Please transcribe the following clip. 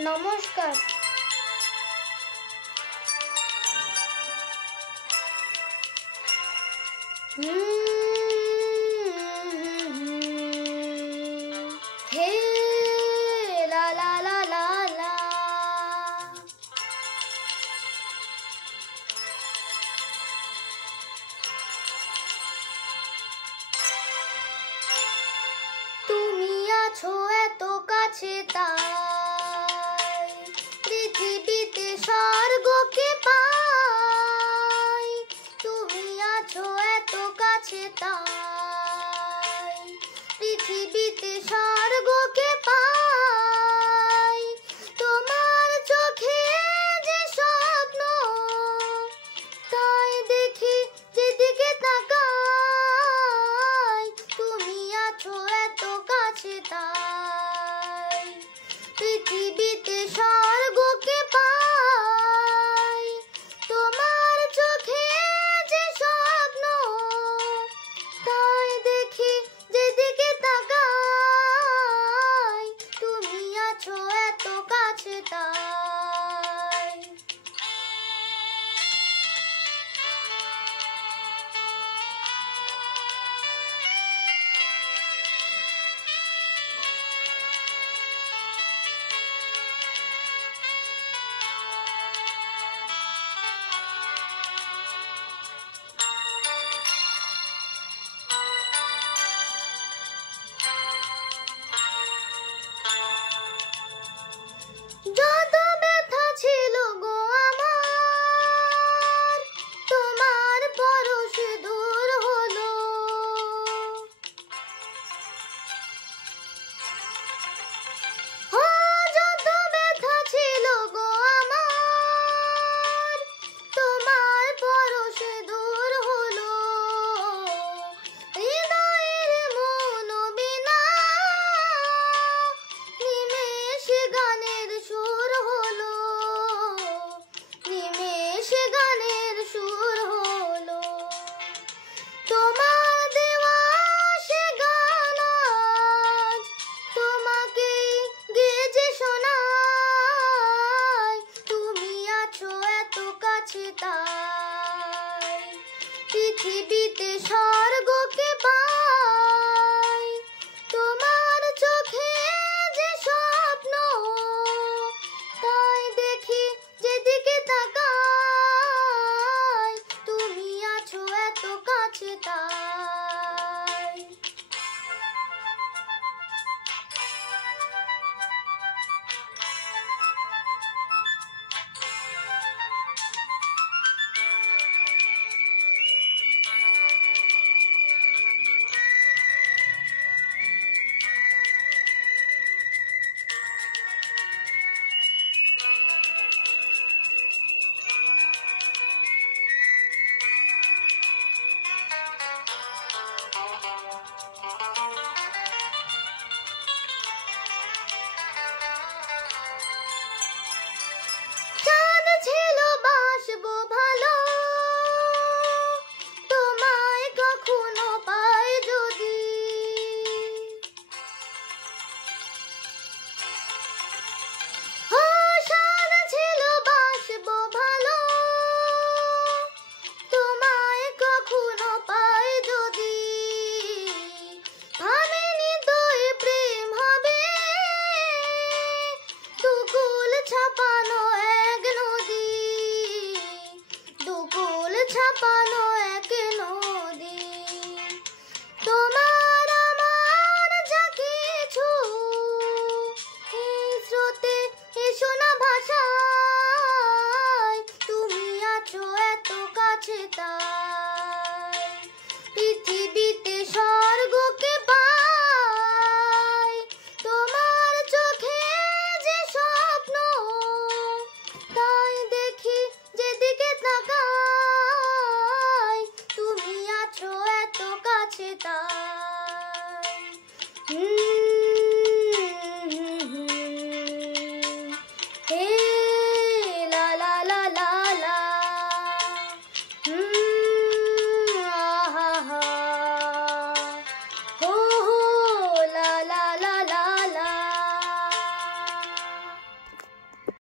নমস্কার। হে লা লা লা লা লা, তুমি আছো এত কাছে তাই পৃথিবীতে স্বর্গকে পাই। তুমি আছো এত কাছে তাই পৃথিবীতে স্বর্গকে পাই। তোমার চোখে যে স্বপ্ন তাই দেখি যেদিকে তাকাই। তুমি আছো এত কাছে তাই পৃথিবীতে স্বর্গকে পাই। তোমার চোখে যে স্বপ্ন তাই দেখি যেদিকে তাকাই। তুমি আছো এত কাছে তাই। যত ব্যথা ছিল গো আমার, তোমার পরশে দূর হলো। যত ব্যথা ছিল গো আমার, তোমার পরশে দূর হলো। হৃদয়ের মন বিনা নিমেষে গানের সুর হলো, নিমেষে গানের সুর হলো। তোমার দেওয়া সে গান আজ তোমাকেই গেয়ে যে শোনাই। তুমি আছো এত কাছে তাই পৃথিবীতে স্বর্গকে পাই। তোমার চোখে যে স্বপ্ন তাই দেখি যেদিকে তাকাই। তুমি আছো এত কাছে তাই। চাঁদ ছিল বাসবো ভালো, তোমায় কখনো পাই যদি। চাঁদ ছিল বাসবো ভালো, তোমায় কখনো পাই যদি। ভাবিনি তুই প্রেম হবে দুকুল ছাপা